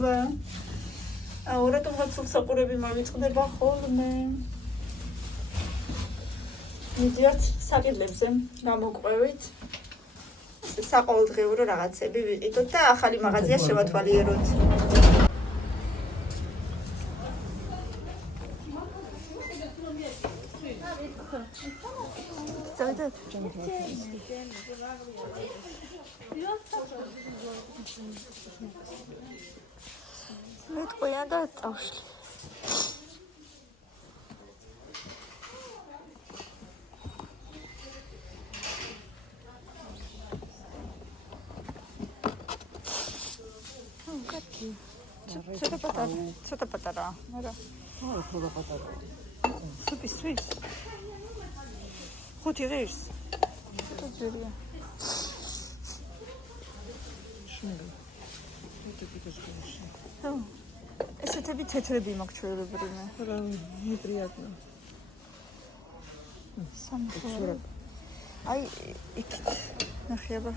მადლობა. რატომღაც საყურები მოვიწყდება ხოლმე. მიდიათ საკითხებზე გამოვყვევით. საყოველთაღიურო რაღაცები ვიყიდოთ და ახალი მაღაზია შევათვალიეროთ. მეტყვია და წავშლი. ცოტა პატარა, მაგრამ ცოტა პატარა. სუპისთვის. ხუთი ღირს. ძვირია. ესეთები თეთრები მაქვს ჩვეულებრივი. რა მიპრიატნა. სამხურა. აი, იქით ნახება.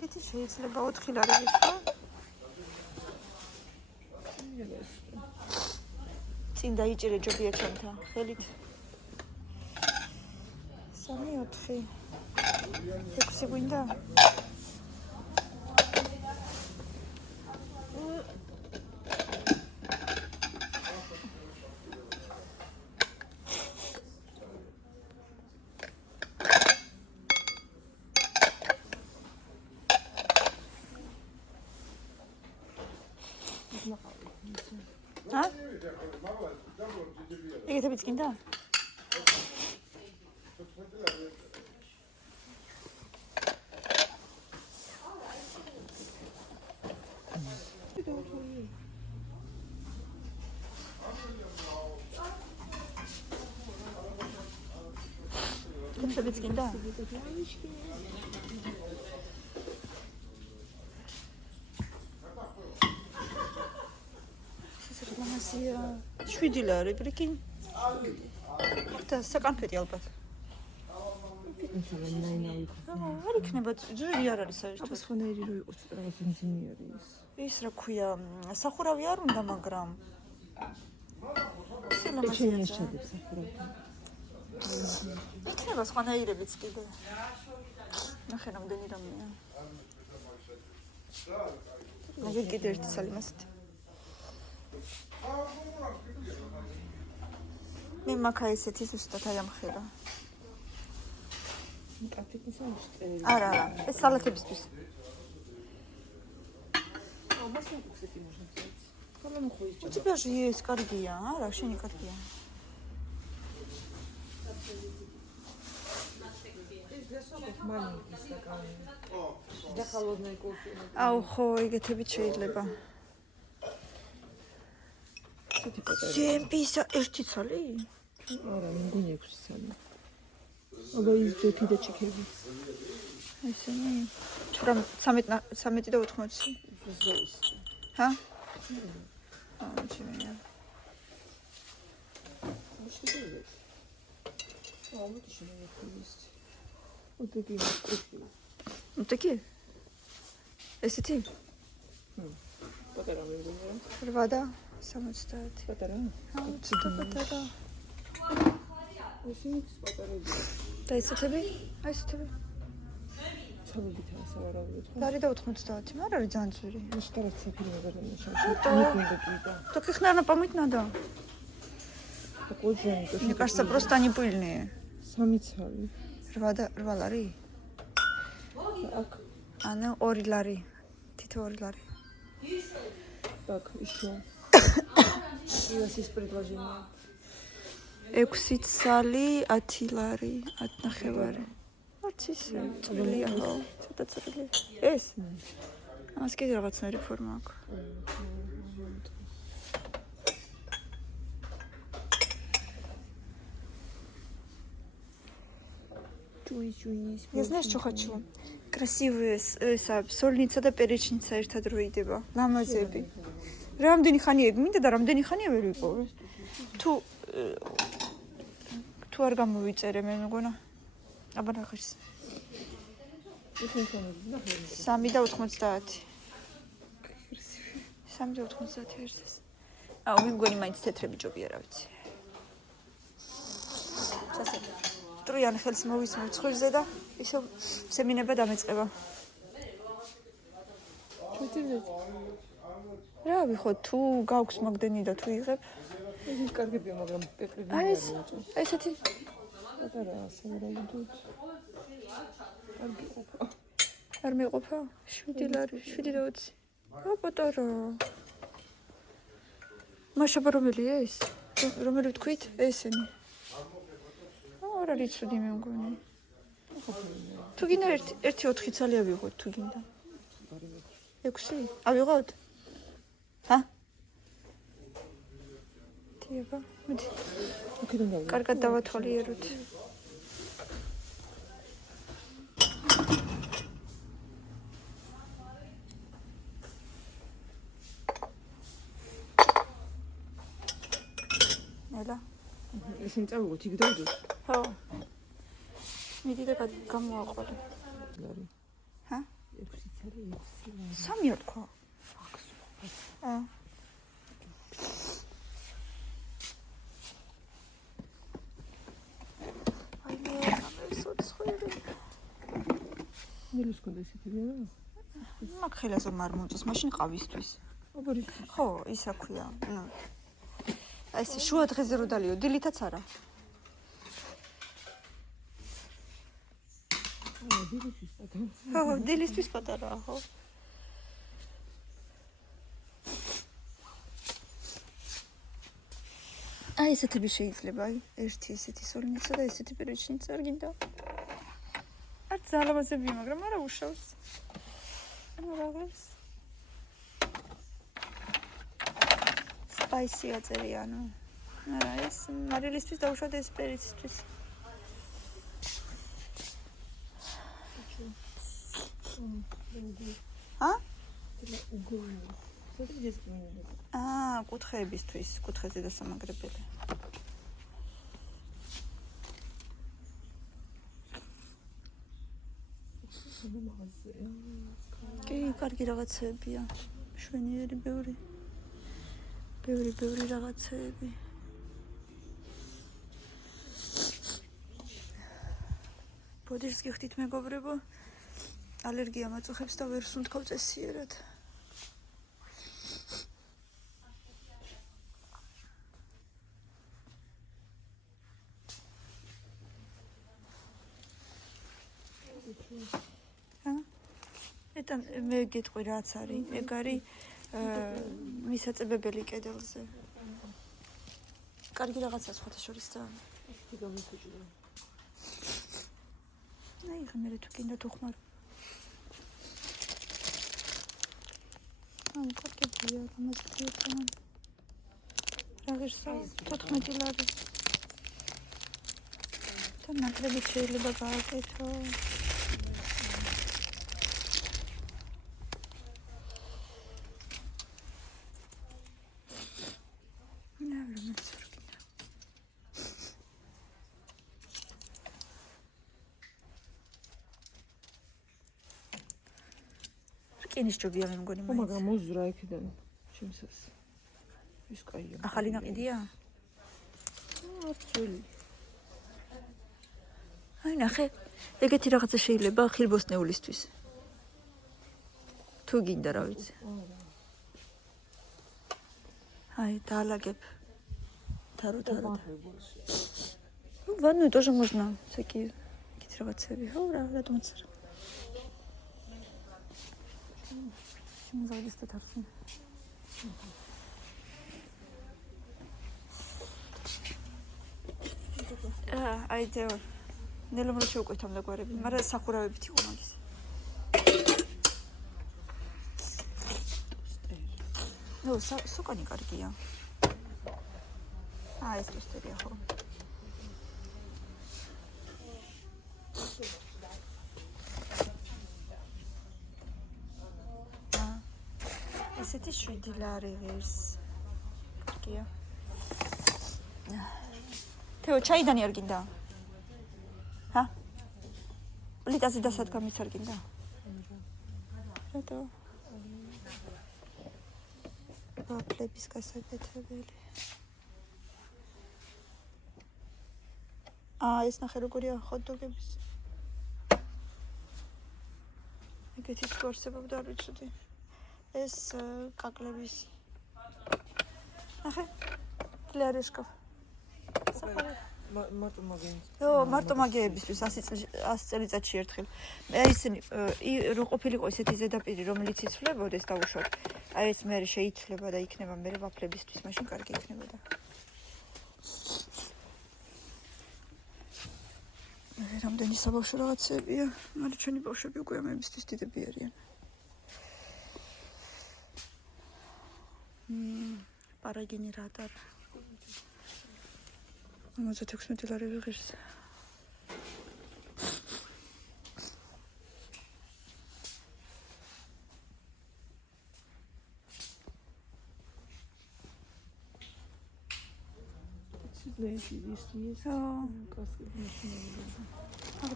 ეგეთი შეიძლება 4 ლარი ვიქვა. წინ დაიჭირე ჯობია ჩემთან, ხელით. 3 4 6 გვინდა? ეგეთებიც გინდა? ეგეთებიც გინდა? შესაძლოა 7 ლარი, პრიკინი. და საკანფეტი ალბათ. არ იქნება ძვირი არ არის საერთოდ. სხვანაირი რო იყოს რაღაც ინჟინერი ის. ის რა ქვია, სახურავი არ უნდა, მაგრამ ეჩენია შედებს სახურავი. იქნება სხვანაირებიც კიდე. ნახე რამდენი რამეა. მაგერ კიდე ერთი სალიმასით. მე მაქა ესეთი ზუსტად აი ამხელა. არა, ეს სალათებისთვის. У тебя же есть каргия, а? Вообще не каргия. Для соков маленький стакан. Для холодной кофе. Ау, ხო, ეგეთები შეიძლება. 7.51 цали? არა, მგონი 6 цали. აბა ის ჯოთი და ჩიქები. ესენი 13 და 80. ჰა? აა, ჩემია. უტაკი? ესეთი? პატარა მეგონა. 8 და 70. პატარა? პატარა. ისინი პატარები. და ესეთები? აი ესეთები. ცალობითაა სავარაუდოდ. ლარი და 90. მაგრამ არის ძალიან ძვირი. მაშტარაც საფირი მაგარია შავ. Так их, наверное, помыть надо. Такой же. Мне кажется, просто они пыльные. 3 цали. 8 ლარი? აქ. ანუ 2 ლარი. თითო 2 ლარი. Так, еще. У вас есть предложение? 6 цალი 10 ლარი, 10 ნახევარი. არც ისე წვრილია ხო? ცოტა წვრილი. ეს? ამას კიდე რაღაცნაირი ფორმა აქვს. ჭუის. Я знаешь, что хочу? Красивые сольница და перечница ერთად რო იდება. ლამაზები. რამდენი ხანია მინდა და რამდენი ხანია ვერ ვიპოვე. თუ არ გამოვიწერე მე მეგონა. აბა ნახეს. 3 და 90. 3 და 90 ერთს. აუ მე მგონი მაინც თეთრები ჯობია რა ვიცი. სასე. ტრიან ხელს მოვისმევ ცხვრზე და ისე სემინება დამეწყება. რა ვიხო თუ გაქვს მაგდენი და თუ იღებ. ეს კარგებია, მაგრამ პეპრები აი ესეთი პატარა სამრაუდოდ. არ მეყოფა 7 ლარი 7.20. რა პატარა. მაშაბა რომელია ეს? რომელი თქვით? ესენი. არა რიცოდი მე მგონი. თუ გინდა 1.4 ცალია ვიღოთ თუ გინდა. 6? ავიღოთ? ჰა? თიება. მოდი. კარგად დავათვალიეროთ. ნელა. ისინი წავიღოთ იქ დავდოთ. ხო. მიდი და გამოაყოლე. ლარი. ჰა? 6 ცალი 6 ლარი. 3 თქვა. აა. აი მე სოცხერი. მილოს კონდა ისეთია რა? მაგ ხელაზე მარ მომწოს მაშინ ყავისთვის. აბარი. ხო, ისა ქვია. ნუ. აი ეს შუა დღეზე რო დალიო, დილითაც არა. დილისთვის პატარა. ხო, დილისთვის პატარაა, ხო. აი ესეთები შეიძლება, აი, ერთი ესეთი სოლნიცა და ესეთი перечница არ გინდა. არც ძალამაზებია, მაგრამ არა უშავს. ანუ რაღაც სპაისი აწერია, ანუ. არა, ეს მარილისთვის დავუშვათ ეს პერიცისთვის. ა? აა, კუთხეებისთვის, კუთხეზე დასამაგრებელი. კი, კარგი რაღაცებია. შვენიერი, ბევრი. ბევრი რაღაცები. ბოდიშს გიხდით მეგობრებო. ალერგია მაწუხებს და ვერ სუნთქავ წესიერად. ეტა მე გეტყვი რაც არის. ეგ არის მისაწებებელი კედელზე. კარგი რაღაცა სხვათა შორის და აი ხმერე თუ კიდე თუ ხმარ. ამ კარგია, ამასია თან. რა ღირსა 14 ლარი. თან ნაკლები შეიძლება გააკეთო. კინის ჯობია მე მგონი მაინც. მაგრამ მოზრა იქიდან ჩემსას. ის კაია. ახალი ნაყიდია? აცელი. აი ნახე, ეგეთი რაღაცა შეიძლება ხილბოსნეულისთვის. თუ გინდა რა ვიცი. აი დაალაგებ. Таро. Ну, ванную тоже можно всякие какие-то рацепты. Ура, да, думаю. Почему заводится тарфин? Айде. Не люблю чего там такое. Мара сакура бити хомагис. Ну, сука не каргия. А, это что ли, хо. ესეთი 7 ლარი ღირს. კარგია. თეო, ჩაიდანი არ გინდა? ჰა? პლიტაზე დასადგამიც არ გინდა? რატო? ვაფლების გასაკეთებელი. ეს ნახე როგორია ხოთ-დოგების. ეგეთი სპორტსებობდა არ ვიცოდი. ეს კაკლების. ნახე. ლარი შკაფ. მარტო მაგეების. მარტო მაგეებისთვის 100 წელიწადში ერთხელ. მე ისინი რო ყოფილიყო ესეთი ზედაპირი, რომელიც იცვლებოდეს დაუშვათ. აი ეს მე შეიცვლება და იქნება მე ვაფლებისთვის, მაშინ კარგი იქნებოდა. რამდენი საბავშვო რაღაცებია, მაგრამ ჩვენი ბავშვები უკვე ამებისთვის დიდები არიან. პარაგინი რადარ. 56 ლარი ვიღირს.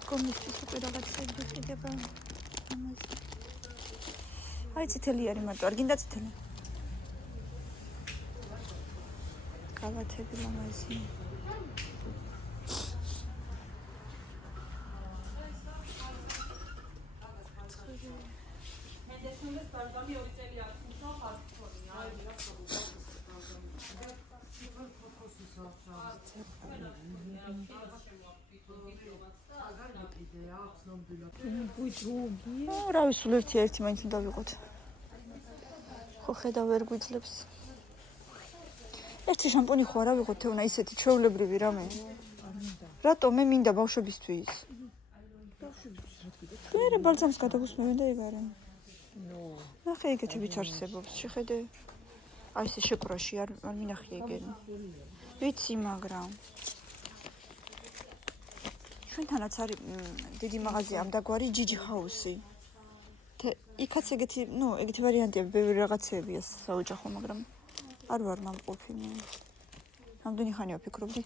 კომისიის უკვე რაღაცები ხდება. აი წითელი არის მარტო, არ გინდა წითელი? კალათები ლამაზი. რა ვისულ ერთი მაინც უნდა ვიყოთ. ხო ხედავ ვერ გვიძლებს. ერთი შამპუნი ხო არა ვიყოთ თეუნა ისეთი ჩვეულებრივი რამე. რატო მე მინდა ბავშვებისთვის? მე ბალზამს გადაგუსმევენ და ეგ არა. ნახე ეგეთებიც არსებობს. შეხედე. აი ეს შეკროში არ მინახი ეგენი. ვიცი მაგრამ ჩვენთანაც არის დიდი მაღაზია ამდაგვარი ჯიჯი ჰაუსი. იქაც ეგეთი, ეგეთი ვარიანტია, ბევრი რაღაცებია საოჯახო, მაგრამ არ ვარ მამყოფი მე. რამდენი ხანია ვფიქრობდი,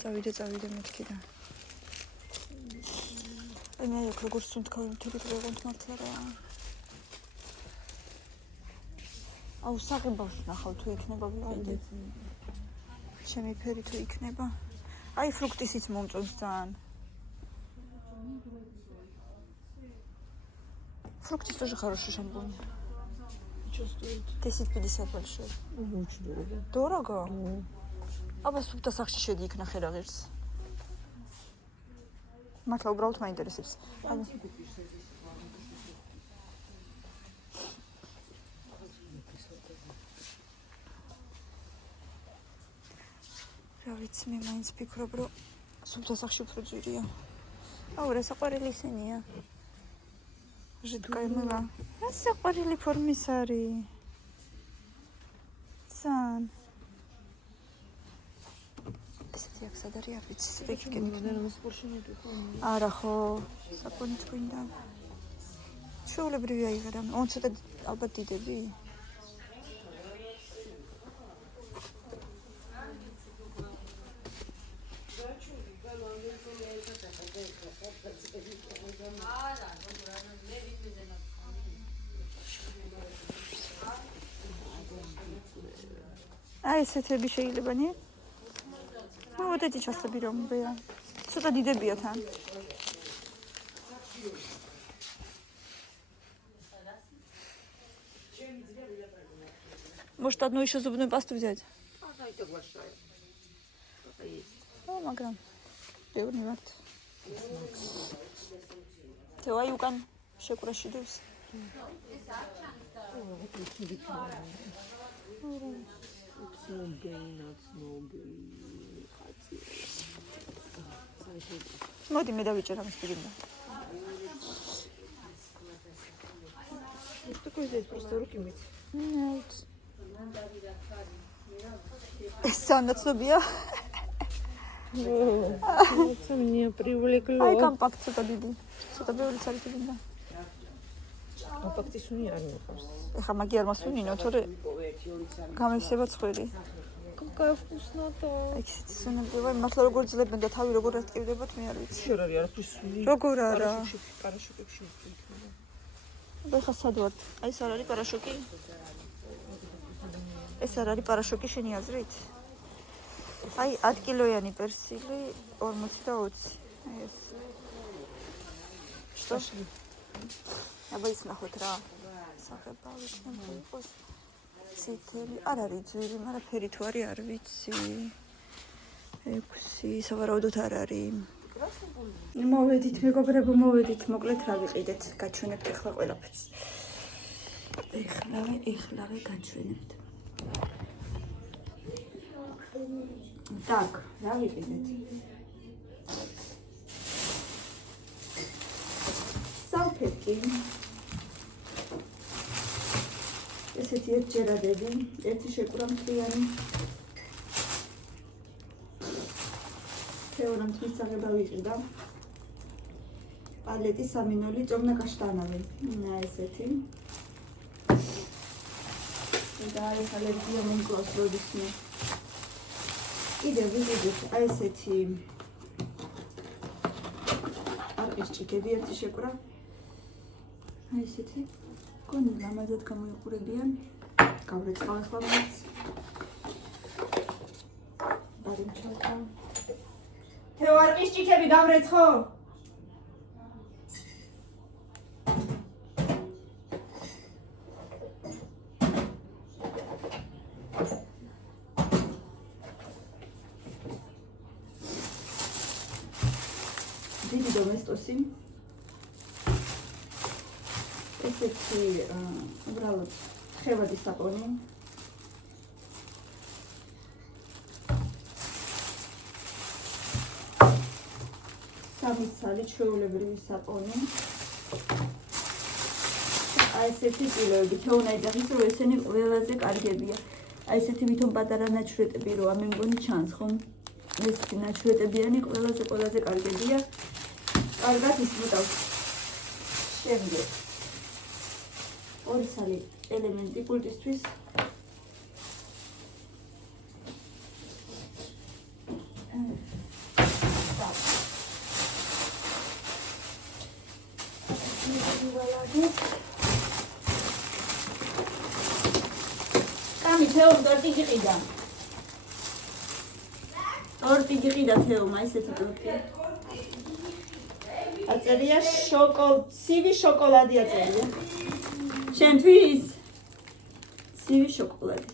წავიდე მეთქი და. აი მე აქ როგორ სუნთქავ მთელი დღე მართლა რა. აუ საღებავს ნახავ თუ იქნება ვიყიდე. ჩემი ფერი თუ იქნება. აი ფრუქტისიც მომწონს ძალიან. Фрукты тоже хороший шампунь. Что стоит? 1050 большой. Очень дорого. Дорого? Აბა სუფთა სახში შედი იქ ნახე რა ღირს. მართლა უბრალოდ მაინტერესებს. რა ვიცი მე მაინც ვფიქრობ რომ სუფთა სახში უფრო ძვირია. აუ რა საყვარელი ისენია. ჟიტკა იმელა. ეს საყვარელი ფორმის არის. სან. ესეთი აქ სად არის არ ვიცი, სპექიკენ. არა ხო, საკონით გვინდა. შეულებრივი აიღარა. ცოტა ალბათ დიდები. აი ესეთები შეიძლება ნი? вот эти часто берем, бля. Что-то დიდებია თან. Может, одну еще зубную пасту взять? Она и так большая. Что-то есть. О, маграм. Ბევრი ვართ. თევაი უკან შეკრაში დევს. მოდი მე დავიჭერ ამის პირიდან. Такой здесь просто руки мыть. Нет. ეს სანაცნობია. Це мені აი привлекло. კომპაქტ ცოტა დიდი. ცოტა ბევრი ცალკე მინდა. Კომპაქტი სუნი არ მიყვარს. ეხა მაგი არ მასუნინო, თორე გამესება ცხვირი. Какая вкуснота. აი ისეთი სუნები, ვაი, მართლა როგორ ძლებენ და თავი როგორ ატკივდებოდ მე არ ვიცი. შენ არის არაფრის სუნი. როგორ არა? პარაშუტებში იქნება. ეხა სად ვარ? აი ეს არ არის პარაშოკი? ეს არ არის პარაშოკი შენი აზრით? აი 10 კილოიანი პერსილი 40 და 20. აი ეს. Что? აბა ის ნახოთ რა. სახებავი ჩემი იყოს. ციტელი არ არის ძვირი, მაგრამ ფერი თუ არის არ ვიცი. 6 სავარაუდოდ არ არის. მოვედით მეგობრებო, მოვედით, მოკლედ რა ვიყიდეთ, გაჩვენებთ ახლა ყველაფერს. ეხლავე გაჩვენებთ. Так, რა ვიყიდეთ? სალფეტკი. ესეთი ერთჯერადები, ერთი შეკურა მთლიანი. თეორა მთლის აღება ვიყიდა. პალეტი 3-0 ჭომნა კაშტანავი. ესეთი. და ეს ალერგია მომკლავს როდისმე. კიდევ ვიყიდეთ აი ესეთი არყისჭიქები ერთი შეკვრა. აი ესეთი. კონი ლამაზად გამოიყურებიან. გავრეცხავ ახლა მას. ბარიმჩალკა. თეო არყისჭიქები გავრეცხო? დიდი დომესტოსი. ესეთი უბრალოდ ხევადი საპონი. სამი ცალი ჩვეულებრივი საპონი. აი ესეთი წილოები თეონა იძახის რომ ესენი ყველაზე კარგებია. აი ესეთი ვითომ პატარა ნაჩვეტები როა მე მგონი ჩანს ხომ? ესეთი ნაჩვეტებიანი ყველაზე კარგებია. კარგად ისმოტავს. შემდეგ ორი ცალი ელემენტი პულტისთვის. კამი თეო ტორტი გიყიდა. ტორტი გიყიდა თეო, ესეთი ტორტი. აწერია ცივი შოკოლადი აწერია. შენთვის ცივი შოკოლადი.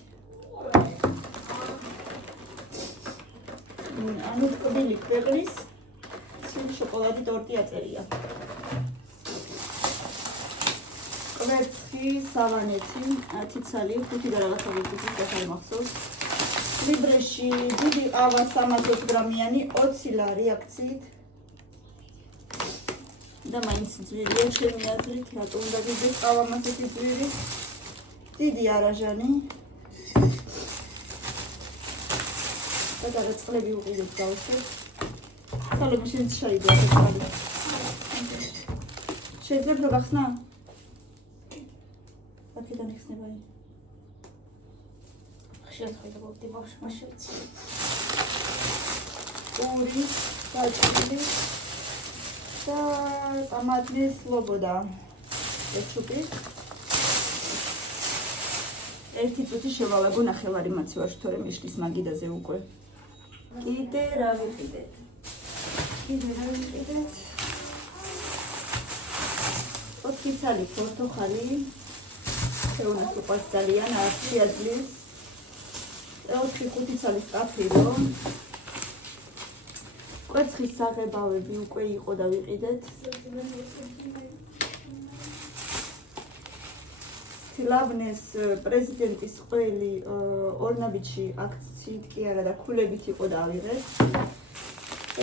ანუ ტკბილი ქვეყნის ცივი შოკოლადი ტორტი აწერია. კვერცხი, სავანეთი, 10 ცალი, 5 და რაღაცა ვიყიდით და ხარ მახსოვს. ლიბრეში დიდი ყავა 300 გრამიანი 20 ლარი აქციით. და მაინც ძვირია ჩემი აზრით, რატომ უნდა დიდი ყავა მასეთი ძვირი? დიდი არაჟანი. და გადაწყლები უყიდეთ გავხსნით. სალები შენც შეიძლება ახალი. შეიძლება რომ გახსნა? აქედან იხსნება. ხშირად ხედავ მოვდი ბავშვი მაშინ. ორი გაჭრილი და ტამატის ლობოდა. ეჩუპი. ერთი წუთი შევალაგო ნახევარი მაცივარში, თორემ მიშლის მაგიდაზე უკვე. კიდე რა ვიყიდეთ? ოთხი ცალი პორტოხალი. თეონას უყვარს ძალიან, არცი აძლევს. 4-5 ცალი სტაფილო. კვერცხის საღებავები უკვე იყო და ვიყიდეთ. ლაბნეს პრეზიდენტის ყველი ორნაბიჩი აქციით კი არა და ქულებით იყო და ავიღეთ.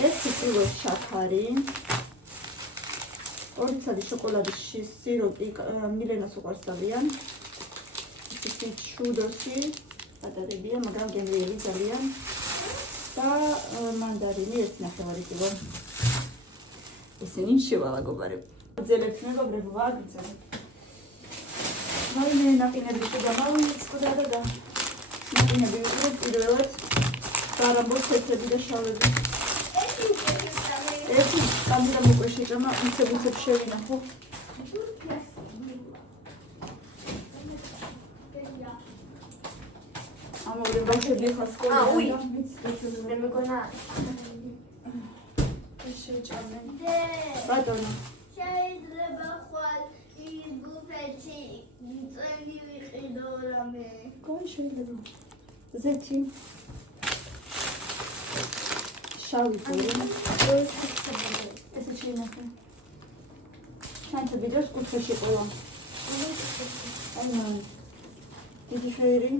ეს კილო შაქარი. 2 ცალი შოკოლადის სიროპი მილენას უყვარს ძალიან. ისეთი ჩუდოსი პატარებია, მაგრამ გემრიელი ძალიან. და მანდარინი 1 ნახევარი კილო. ესენი შევალაგობარებ. გძელებთ მეგობრებო, ვაგრძელებ. მე ნაყინები თუ გამოვიწყდა და ნაყინები უფრო პირველად გარამბოს თეთრები და შავები. ერთი კამერა უკვე შეჭამა, უცებ შევინახო. ამოვიდე ბავშვები ხა სკოლიდან. მე მეგონა შეჭამენ. ბატონო. შეიძლება ხვალ ის ბუფეტში წელი ვიყიდო რამე. კოი შეიძლება. ზეთი. შავი პური. ესე შეიძლება. ჩანჩო ვიდეოს კუთხეში ყოლა. აი. დიდი ფერი.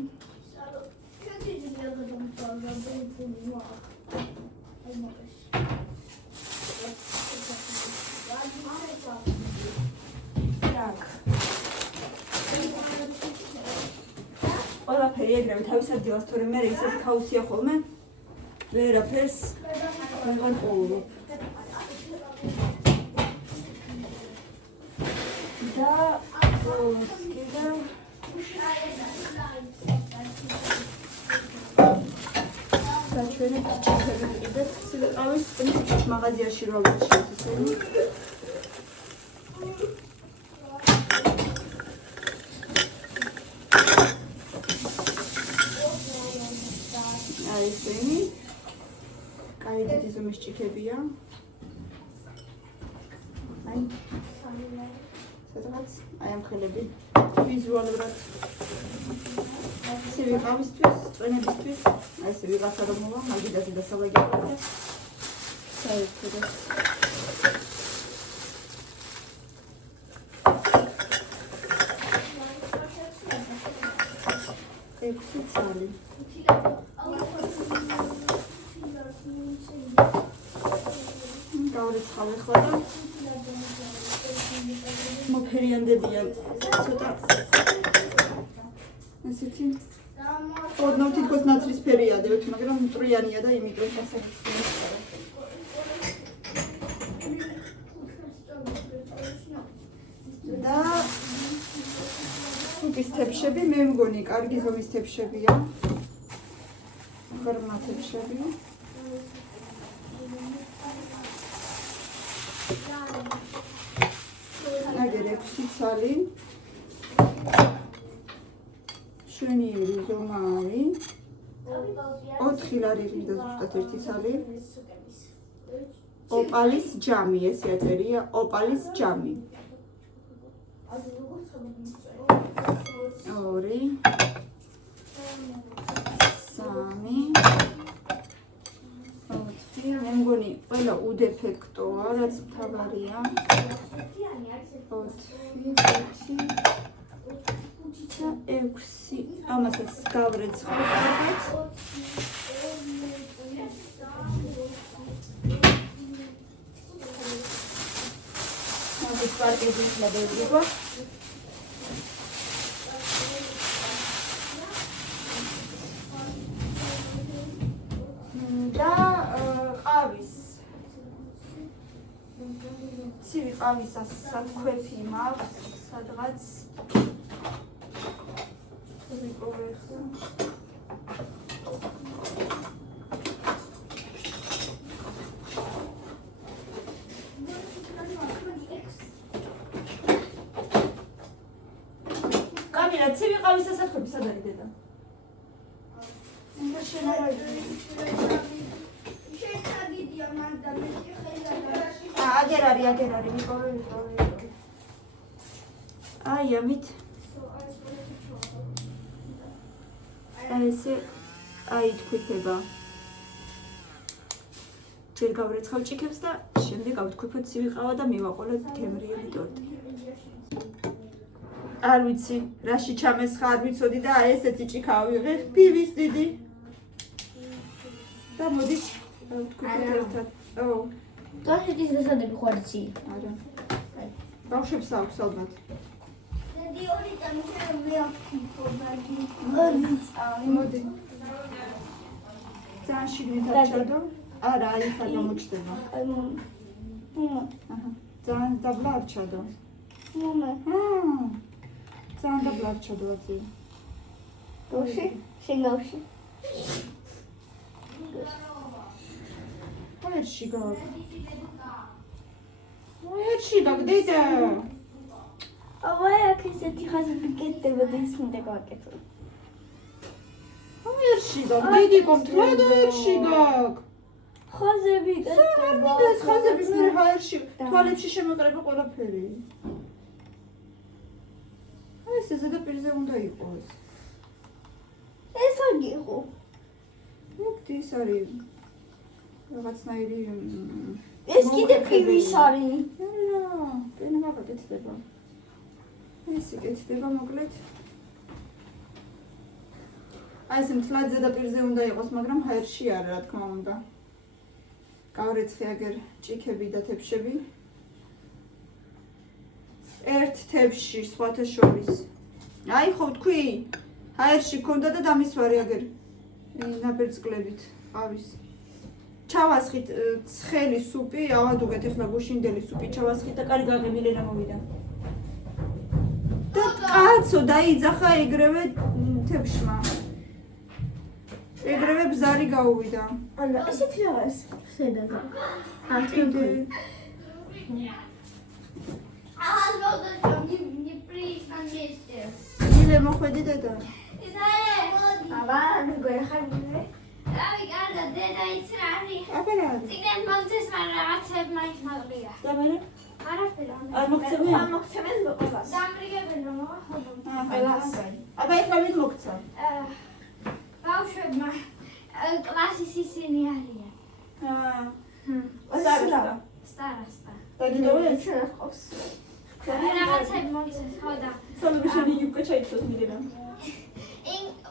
ყველაფერი ეგრევე თავის ადგილას, თორემ მე ისეთი ქაუსია ხოლმე ვერაფერს ვეღარ ყოვლობ. და კიდევ ჩვენი ჩიქები კიდევ სიყავის პრინციპში მაღაზიაში რა ვიჩვენოთ ისინი. აი ესენი კაი დიდი ზომის ჭიქებია. აი სადღაც აი ამ ხელები ვიზუალურად ცივი ყავისთვის, წვენებისთვის, აი ესე ვიღაცა რომ მოვა, მაგიდაზე დასალაგებდა და საერთოდ ექვსი ცალი. გავრიცხავ ახლა და მოფერიანდებიან ცოტა ესეთი ოდნავ თითქოს ნაცრისფერია დევთ, მაგრამ მტრიანია და იმიტომ სასახსნელია. და სუპის თებშები მე მგონი კარგი ზომის თებშებია. ღრმა თებშები. აგერ 6 ცალი. შვენიერი ზომა არის. 4 ლარი ღირდა ზუსტად 1 ცალი. ოპალის ჯამი, ეს იაწერია ოპალის ჯამი. 2 3 4 მე მგონი ყველა უდეფექტოა, რაც მთავარია. 4 5 6 ამასაც გავრეცხავ კარგად. მაგის პარკეჯის ლაბელდება. და ყავის ცივი ყავის სათქვეფი მაქვს სადღაც კამერა ცივი ყავის სასათქვეფი სად არის დედა? აგერ არის მიყოვე. აი ამით ესე აი თქიფება. ჯერ გავრეცხავ ჭიქებს და შემდეგ ავთქვიფოთ ცივი ყავა და მივაყოლოთ გემრიელი ტორტი. არ ვიცი, რაში ჩამესხა, არ ვიცოდი და აი ესეთი ჭიქა ავიღე, ფივის დიდი. და მოდით ავთქვიფოთ ერთად. ო. ტოშეთის დასადები ხوارცი. არა. ბავშვებს აქვს ალბათ. დიორი დამშევია ფიფო ბაგი. მოდი. ძალიან შიგნით არ ჩადო? არა, აი ხა გამოჩდება. აი მომა. აჰა. ძალიან დაბლა არ ჩადო. მომა. ძალიან დაბლა არ ჩადო აწი. გოში? შეგავში. ერთში გაგ. ერთში გაგ დედა. აი აქ ისეთი ხაზები გეტდება და ის მინდა გავაკეთო. ერთში გაგ. დიდი კონტროლა და ერთში გაგ. ხაზები გეტდება. ეს ხაზები მე ერთში თვალებში შემოყრება ყველაფერი. აი ეს ზედაპირზე უნდა იყოს. ეს აგიღო. იქ ის არის რაღაცნაირი ეს კიდე ფირის არის. არა, პენა გაკეთდება. ეს იკეთდება მოკლედ. აი ეს მთლად ზედაპირზე უნდა იყოს, მაგრამ ჰაერში არა, რა თქმა უნდა. გავრეცხი აგერ ჭიქები და თებშები. ერთ თებში სხვათა შორის. აი ხო თქვი, ჰაერში ქონდა და დამისვარი აგერ ნაბერძკლებით ყავის. ჩავასხით ცხელი სუპი, ავადუგეთ ახლა გუშინდელი სუპი ჩავასხით და კარი გაღებილე რა მოვიდა. და კაცო დაიძახა ეგრევე თებშმა. ეგრევე ბზარი გაუვიდა. ანა ესეთი რაღაც შედაგა. ათვიდე. ილე მოხვედი დედა. აბა მეგონა ხარბზე. რავი, კარგად, დედა იცი რა არის? აბა რა? წიგნად მომწეს, მაგრამ რაღაცები მაინც მაღლია. და მერე? არაფერი. არ მოქცევენ? მოქცევენ მოყოლას. დამრიგებენ რომ მოხდომ. აბა ეხლა ვინ მოგცა? ბავშვებმა კლასის ისინი არიან. სტაროსტა. სტაროსტა. და გინდოეს? შეიძლება ყავს. რაღაცები მომწეს, ხო და სამებიშენი იუკა ჩაიცოს მიდენა.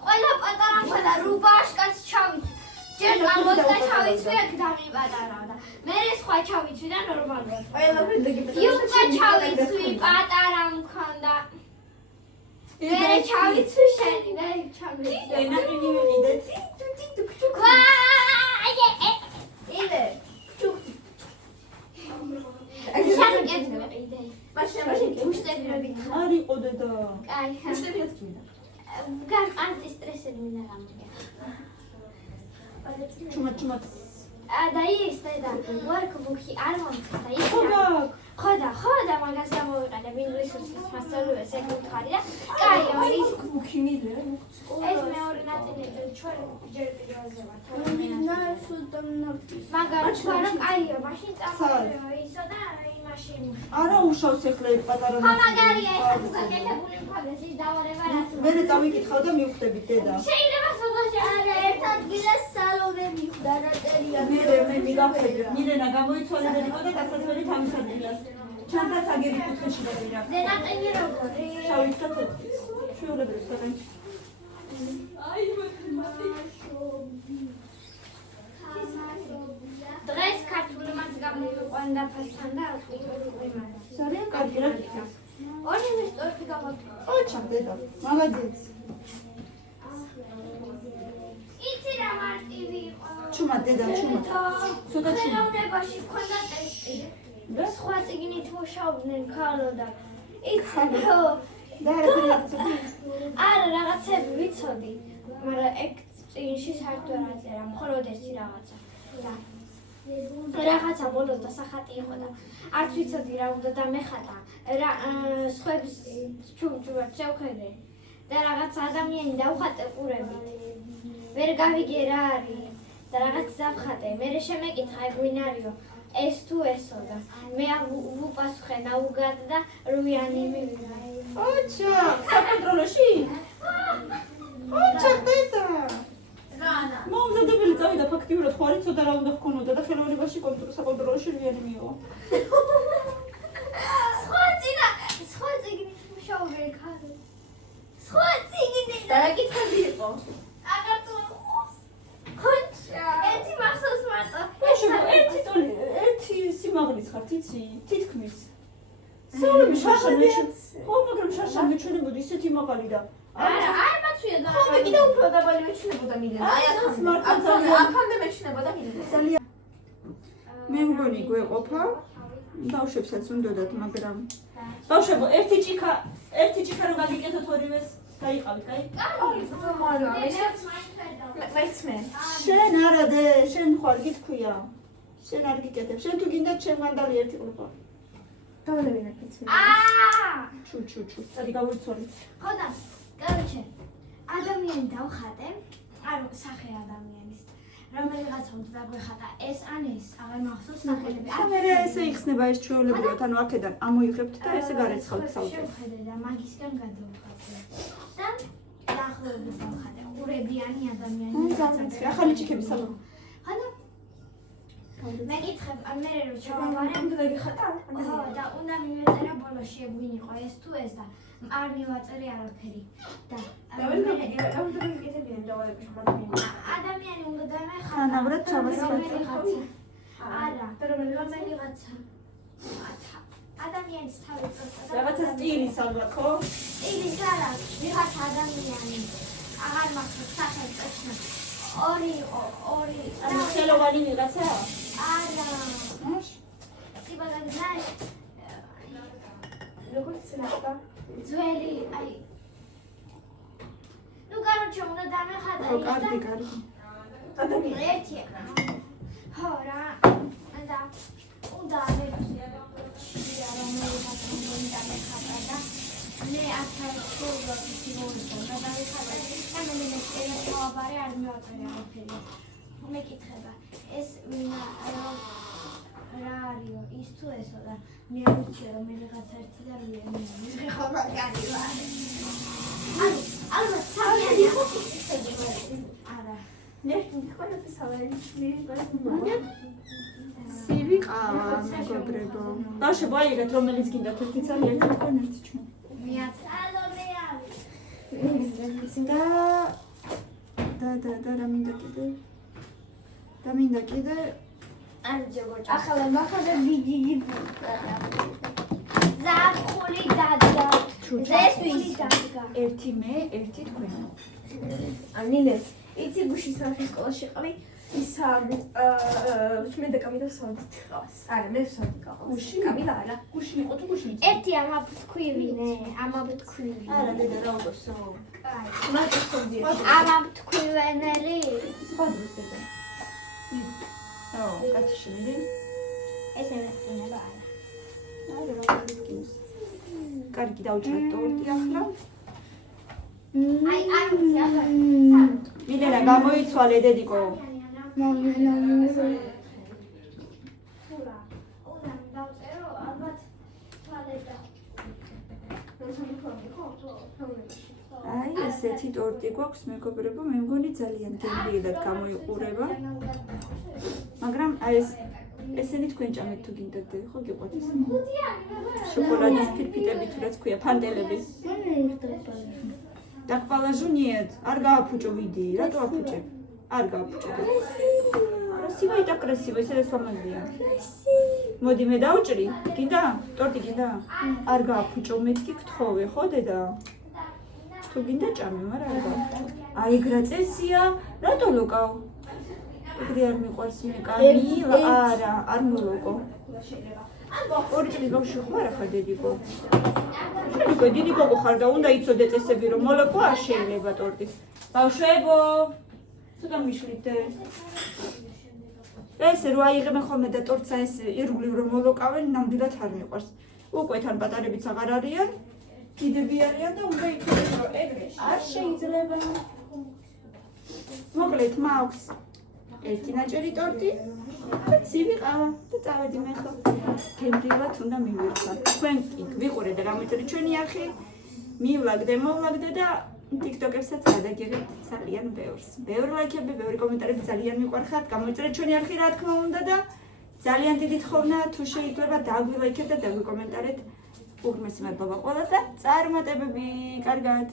ყველა პატარა ყველა რუბაშკაც ჩავიცვი. ჯერ გამოდდა ჩავიცვი, აქ დამიპატარავდა. მერე სხვა ჩავიცვი და ნორმალურად. ყველაფერი დაგიბედა. იუკა ჩავიცვი, პატარა მქონდა. მერე ჩავიცვი შენი და იქ ჩავიცვი. ენა მინი ვიდეთ. ილე. არ იყო დედა. კაი. ანტი სტრესები მინდა გამიგე. ჩუმად. და ის და workbook-ი არ მომწეს და ის ხო ხოდა მაგას გამოვიყენებ ინგლისურის მასწავლებლებს ეკითხარი და კაი ის მუქიმიდე. ეს მეორე ნაწილი ჩვენ ჯერ პირველზე ვარ. ნაშუდამნაფის. მაგრამ ჩვენ რომ კაია, მაშინ წამოვიდე ისო და იმაში. არა უშავს ეხლა ეგ პატარა ხო მაგარია ეს გაკეთებული მქონდეს ის დავარება რაც. მერე წავიკითხავ და მივხვდებით დედა. შეიძლება სულაში არა ერთ ადგილას სალონე მიხდა რა წერია. მე მიგავხედე. მილენა გამოიცვალე და იყო და დასასვენით ამის ადგილას. ჩანთაც აგერი კუთხეში დაგირა. დენაყინი როგორი? შავიცა თეთრი. შეულებრივ საგანში. დღეს ქართული მას გამოვიყვანდა ფასთან და უყურებმა. ძალიან კარგი რა. ორივე სტორში გამოვიდა. ოჩა დედა. მაგაძეც. იცი რა მარტივი იყო. ჩუმად დედა ჩუმად. ცოტა ჩუმად. ხელოვნებაში მქონდა ტესტი. და სხვა წიგნით მუშაობდნენ ქალო და იცი და არა რაღაცები ვიცოდი, მაგრამ ეგ წიგნში საერთოდ არ აწერა, მხოლოდ ერთი რაღაცა. რაღაცა ბოლოს დასახატი იყო და არც ვიცოდი რა უნდა დამეხატა. სხვებს ჩუმჩუმად შევხედე და რაღაც ადამიანი დავხატე ყურებით. ვერ გავიგე რა არის და რაღაც დავხატე. მერე შემეკითხა ეგ ვინ არისო? ეს თუ ესო და მე ვუპასუხე ნაუგად და რუიანი მივიდა. ოჩა, საკონტროლოში? ოჩა დედა. რანა. მომზადებელი წავიდა ფაქტიურად ხო არ იცოდა რა უნდა ჰქონოდა და ხელოვნებაში საკონტროლოში რიანი მიიღო. სხვა წიგნით მუშაობენ ქალი. სხვა წიგნით და რა კითხები იყო? ერთი მახსოვს მარტო. ერთი სიმაღლის ხართ იცი? თითქმის. საუბრები შარშან ხო, მაგრამ შარშან მეჩვენებოდი ისეთი მაღალი და არა, არ ათვია და ხოლმე კიდე უფრო დაბალი მეჩნებოდა მილენა. აი აქამდე მეჩნებოდა მილენა. ძალიან მე მგონი გვეყოფა ბავშვებსაც უნდათ, მაგრამ ბავშვებო, ერთი ჭიქა რომ გაგიკეთოთ ორივეს, გაიყავით, კაი? მაიც მე. შენ არა დე, შენ ხარ გითქვია. შენ არ გიკეთებ. შენ თუ გინდა ჩემ მანდალი ერთი ყოფა. დავალევინა კიცი. ჩუ. წადი გავიცვალე. ხოდა, короче, ადამიანი დავხატე, ანუ სახე ადამიანის. რომელიღაცა უნდა დაგვეხატა ეს ან ეს, აღარ მახსოვს სახელები. მე ესე იხსნება ეს ჩვეულებრივად, ანუ აქედან ამოიღებთ და ესე გარეცხავთ საუბრად. შევხედე და მაგისგან გადავხატე. და დაახლოებით დავხატე. ყურებიანი ადამიანი. ახალი ჭიქები საბა. ხოდა მეკითხებ, მე რო ჩავაბარე, უნდა დაგიხატა? ხო, და უნდა მივეწერა ბოლოში ვინ იყო ეს თუ ეს და არ მივაწერი არაფერი. და ადამიანი უნდა დამეხატა. თანაბრად ჩავასხატე. არა, რომელიღაცა. ადამიანის თავი პროცესა. რაღაცა სტილის ალბათ, ხო? ის არა, ვიღაცა ადამიანი. აღარ მახსოვს სახე точно. ორი. ანუ ხელოვანი ვიღაცა? არა. სიბაგაგზაი. როგორც ნახტა. ძველი, აი. ну, короче, უნდა დამეხატა ხო, ის კარგი. ადამიანი. ერთი. ხო რა. და უნდა მე დამეხატა და მე ახალ შეგო ვიმოწო და დამეხატა. და მე ჩავაბარე არ მივაწერი არაფერი. მეკითხება, ეს რა არისო, ის თუ ესო და მე ვიცი რომ მე რაღაცა ერთი და მე ხება გაივა. ალბათ სამიანი არა. ნერტი ხოლმე სავალი სივიყავა მეგობრებო. ბავშვებო, აიღეთ რომელიც გინდათ ერთი ცალი, ერთი თქვენ ერთი ჩვენ. და რა მინდა კიდე? და მინდა კიდე არ ჯოგოჭა. ახლა მახადა დიდი ზაფხული დადგა. ზესვის დადგა. ერთი მე, ერთი თქვენ. ანინეს იცი გუშინ საფის სკოლაში ყავი ისა მე და კამილა სავდით ყავს. არა, მე სავდით ყავს. კამილა არა. გუშინ იყო თუ გუშინ? ერთი ამაბთქვივინე, ამაბთქვივინე. არა, დედა რა უყურსო? კაი. მაგ სავდია. ამაბთქვივენელი. სხვა დროს დედა. ო, კაცი შემიძლი? ეს ემეწინება არა. არა, რა გიქნის. კარგი დავჭრათ ტორტი ახლა. აი, არ ვიცი, ახლა. მილენა გამოიცვალე დედიკო. ხურა. უნდა დავწერო, ალბათ თვალედა. აი, ესეთი ტორტი გვაქვს მეგობრებო, მე მგონი ძალიან გემრიელად გამოიყურება. მაგრამ აი ესენი თქვენ ჭამეთ თუ გინდათ, ხო გიყვართ ეს? შოკოლადის ფირფიტები თუ რაც ქვია, ფანტელები. დაკვალაჟუ ნიეთ, არ გააფუჭო ვიდი, რატო აფუჭებ? არ გააფუჭებ. Красиво и так красиво, ეს ლამაზია. მოდი მე დავჭრი, გინდა? ტორტი გინდა? არ გააფუჭო, მეთქი გთხოვე, ხო დედა? თუ გინდა ჭამე, მაგრამ არ გააფუჭო. აი ეგ რა წესია, რატო ლოკავ? ეგრე არ მიყვარს მე კამილა, არა, არ მოლოკო. ორი წლის ბავშვი ხარ ახლა დედიკო? შენიკო დიდი გოგო ხარ და უნდა იცოდე წესები რომ მოლოკო არ შეიძლება ტორტი. ბავშვებო, ცოტა მიშლით. ესე რო აიღებენ ხოლმე და ტორტსა ეს ირგვლივ რომ მოლოკავენ, ნამდვილად არ მიყვარს. უკვე თან პატარებიც აღარ არიან, დიდები არიან და უნდა იცოდნენ რომ ეგრე არ შეიძლება. მოკლედ მაქვს ერთი ნაჭერი ტორტი და ცივიყავა და წავედი მე ხო. გემრიელად უნდა მივირჩა. თქვენ კი გვიყურეთ და გამოიწოდეთ ჩვენი არხი, მივლაგდე, მოვლაგდე და TikTok-ესაც გადაგიღებთ ძალიან ბევრს. ბევრი ლაიქები, ბევრი კომენტარები ძალიან მიყვარხართ. გამოიწოდეთ ჩვენი არხი რა თქმა უნდა და ძალიან დიდი თხოვნა თუ შეიძლება დაგვილაიქეთ და დაგვიკომენტარეთ. უღრმესი მადლობა ყველას და წარმატებები. კარგად.